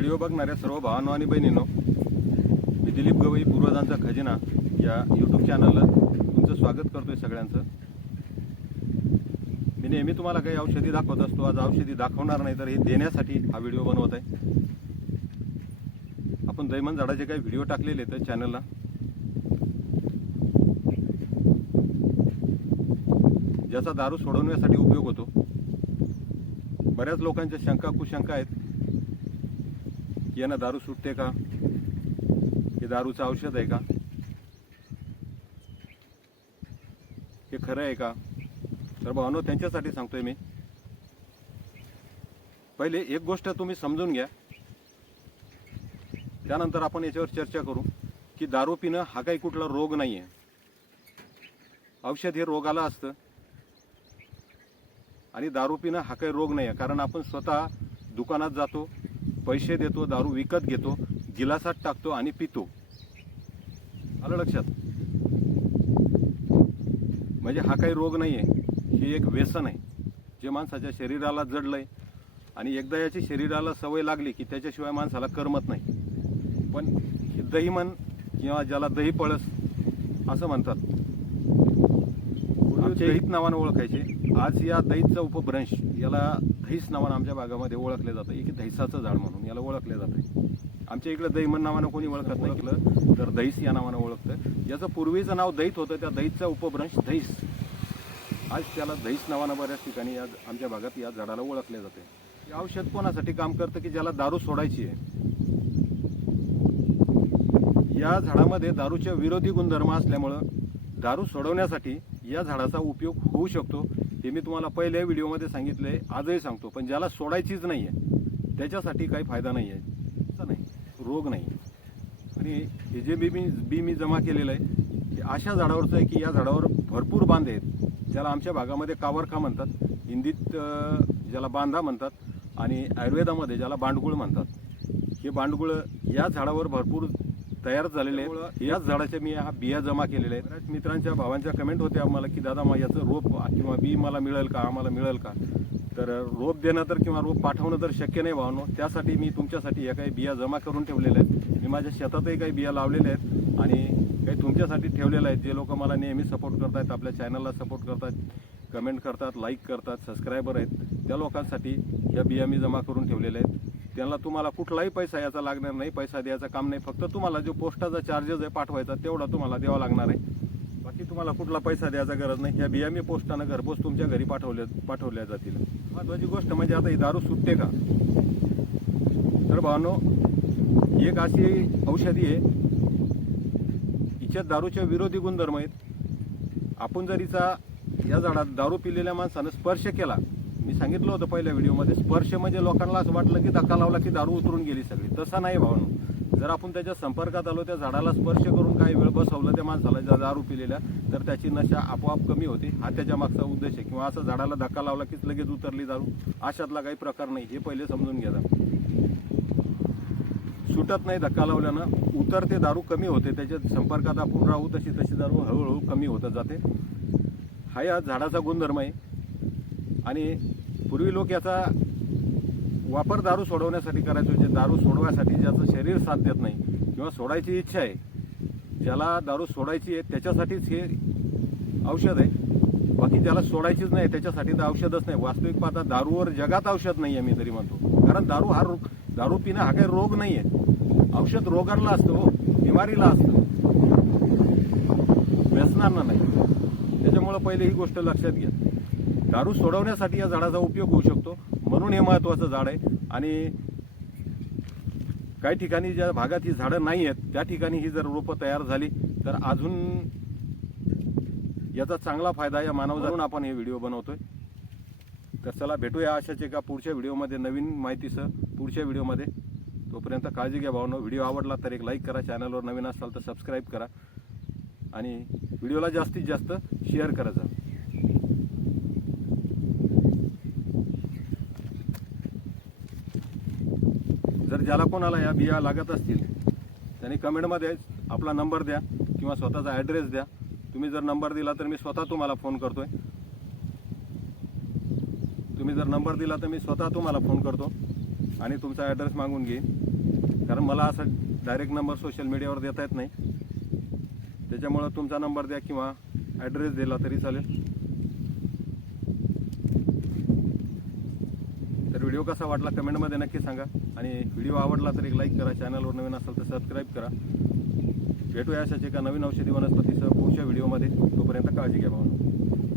Video बघणाऱ्या सर्व भावांनो आणि बहिणींनो, मी दिलीप गवई पूर्वजांचा खजिना या यूट्यूब चॅनलला तुमचं स्वागत करतोय सगळ्यांचं। मी नेहमी तुम्हाला काही औषधी दाखवत असतो, आज औषधी दाखवणार नाही तर हे देण्यासाठी हा व्हिडिओ बनवत आहे। आपण दैमन झाडाचे काही व्हिडिओ टाकलेले आहेत चॅनलला, ज्याचा दारू सोडवण्यासाठी उपयोग होतो। बऱ्याच लोकांच्या शंका कुशंका आहेत की यांना दारू सुटते का, हे दारूचं औषध आहे का, हे खरं आहे का। तर भावनो, त्यांच्यासाठी सांगतोय मी। पहिले एक गोष्ट तुम्ही समजून घ्या, त्यानंतर आपण याच्यावर चर्चा करू की दारू पिणं हा काही कुठला रोग नाही आहे। औषध हे रोगाला असतं आणि दारू पिणं हा काही रोग नाही आहे। कारण आपण स्वतः दुकानात जातो, पैसे देतो, दारू विकत घेतो, गिलासात टाकतो आणि पितो। आलं लक्षात? म्हणजे हा काही रोग नाही आहे, हे एक व्यसन आहे जे माणसाच्या शरीराला जडलंय आणि एकदा याची शरीराला सवय लागली की त्याच्याशिवाय माणसाला करमत नाही। पण हे दहीमन किंवा ज्याला दही पळस असं म्हणतात, आमच्या दहीत नावानं ओळखायचे। आज या दहीचा उपभ्रंश याला दहीस नावानं आमच्या भागामध्ये ओळखले जातं, एक दहीसाचं झाड म्हणून याला ओळखले जातं। आमच्या इकडे दहीमन नावानं कोणी ओळखत नाही, तर दहीस या नावानं ओळखतं। याचं पूर्वीचं नाव दहीत होतं, त्या दहीचा उपभ्रंश दहीस, आज त्याला दहीस नावानं बऱ्याच ठिकाणी या आमच्या भागात या झाडाला ओळखले जाते। हे औषध कोणासाठी काम करतं की ज्याला दारू सोडायची आहे। या झाडामध्ये दारूच्या विरोधी गुणधर्म असल्यामुळं दारू सोडवण्यासाठी या झाडाचा उपयोग होऊ शकतो। हे मी तुम्हाला पहिल्या व्हिडिओमध्ये सांगितलंय, आजही सांगतो। पण ज्याला सोडायचीच नाही आहे त्याच्यासाठी काही फायदा नाही आहे, असं नाही, रोग नाही। आणि हे जे बी मी जमा केलेलं आहे हे अशा झाडावरचं आहे की या झाडावर भरपूर बांधे आहेत, ज्याला आमच्या भागामध्ये कावरखा म्हणतात, हिंदीत ज्याला बांधा म्हणतात आणि आयुर्वेदामध्ये ज्याला बांडगुळ म्हणतात। हे बांडगुळ या झाडावर भरपूर तयार झालेले आहेत। याच झाडाचे मी हा बिया जमा केलेले आहेत। बऱ्याच मित्रांच्या भावांच्या कमेंट होत्या आम्हाला की दादा मग याचं रोप किंवा बी मला मिळेल का, आम्हाला मिळेल का। तर रोप देणं तर किंवा रोप पाठवणं तर शक्य नाही भावांनो, त्यासाठी मी तुमच्यासाठी या काही बिया जमा करून ठेवलेल्या आहेत। मी माझ्या शेतातही काही बिया लावलेल्या आहेत आणि काही तुमच्यासाठी ठेवलेल्या आहेत। जे लोक मला नेहमी सपोर्ट करतात, आपल्या चॅनलला सपोर्ट करतात, कमेंट करतात, लाईक करतात, सबस्क्रायबर आहेत, त्या लोकांसाठी या बिया मी जमा करून ठेवलेल्या आहेत। त्यांना तुम्हाला कुठलाही पैसा याचा लागणार नाही, पैसा द्यायचं काम नाही, फक्त तुम्हाला जो पोस्टाचा चार्जेस आहे पाठवायचा तेवढा तुम्हाला द्यावा लागणार आहे। बाकी तुम्हाला कुठला पैसा द्यायचा गरज नाही। ह्या बिया मी पोस्टानं घरपोच तुमच्या घरी पाठवल्या जातील। महत्वाची गोष्ट म्हणजे आता ही दारू सुटते का, तर भावांनो एक अशी औषधी आहे हिच्यात दारूच्या विरोधी गुणधर्म आहेत। आपण जर हिचा या झाडात दारू पिलेल्या माणसानं स्पर्श केला, मी सांगितलं होतं पहिल्या व्हिडिओमध्ये, स्पर्श म्हणजे लोकांना असं वाटलं की धक्का लावला की दारू उतरून गेली सगळी, तसं नाही भावांनो। जर आपण त्याच्या संपर्कात आलो, त्या झाडाला स्पर्श करून काही वेळ बसवलं त्या माणसाला ज्या दारू पिलेल्या, तर त्याची नशा आपोआप कमी होते। हा त्याच्या मागचा उद्देश आहे। किंवा असं झाडाला धक्का लावला कीच लगेच उतरली दारू, अशातला काही प्रकार नाही, हे पहिले समजून घ्या। सुटत नाही धक्का लावल्यानं, उतरते दारू, कमी होते। त्याच्या संपर्कात आपण राहू तशी तशी दारू हळूहळू कमी होत जाते। हा या झाडाचा गुणधर्म आहे। आणि पूर्वी लोक याचा वापर दारू सोडवण्यासाठी करायचो, जे दारू सोडवायसाठी ज्याचं शरीर साथ देत नाही किंवा सोडायची इच्छा आहे, ज्याला दारू सोडायची आहे त्याच्यासाठीच हे औषध आहे। बाकी ज्याला सोडायचीच नाही त्याच्यासाठी तर औषधच नाही। वास्तविक पाहता दारूवर जगात औषध नाही आहे, मी तरी म्हणतो। कारण दारू पिणं हा काही रोग नाही आहे। औषध रोगाला असतो, बिमारीला असतं, व्यसनांना नाही। त्याच्यामुळे पहिले ही गोष्ट लक्षात घ्या, दारू सोडवण्यासाठी या झाडाचा उपयोग होऊ शकतो, म्हणून हे महत्वाचं झाड आहे। आणि काही ठिकाणी ज्या भागात ही झाडं नाही आहेत त्या ठिकाणी ही जर रोपं तयार झाली तर अजून याचा चांगला फायदा या मानवजातीला आपण हे व्हिडिओ बनवतोय। तर चला भेटूया अशाच एका पुढच्या व्हिडिओमध्ये नवीन माहितीसह पुढच्या व्हिडिओमध्ये। तोपर्यंत काळजी घ्या भावांनो। व्हिडिओ आवडला तर एक लाईक करा, चॅनलवर नवीन असाल तर सबस्क्राईब करा आणि व्हिडिओला जास्तीत जास्त शेअर करायचा। जर ज्याला कोणाला या बिया लागत असतील त्यांनी कमेंटमध्ये आपला नंबर द्या किंवा स्वतःचा ॲड्रेस द्या। तुम्ही जर नंबर दिला तर मी स्वतः तुम्हाला फोन करतोय। तुम्ही जर नंबर दिला तर मी स्वतः तुम्हाला फोन करतो आणि तुमचा ॲड्रेस मागून घेईन। कारण मला असं डायरेक्ट नंबर सोशल मीडियावर देता येत नाही, त्याच्यामुळं तुमचा नंबर द्या किंवा ॲड्रेस दिला तरी चालेल. तर व्हिडिओ कसा वाटला कमेंटमध्ये नक्की सांगा आणि व्हिडिओ आवडला तर एक लाईक करा. चॅनलवर नवीन असाल तर सबस्क्राईब करा. भेटूया अशाच एका नवीन औषधी वनस्पतीसह पुढच्या व्हिडिओमध्ये. तोपर्यंत काळजी घ्या भावना.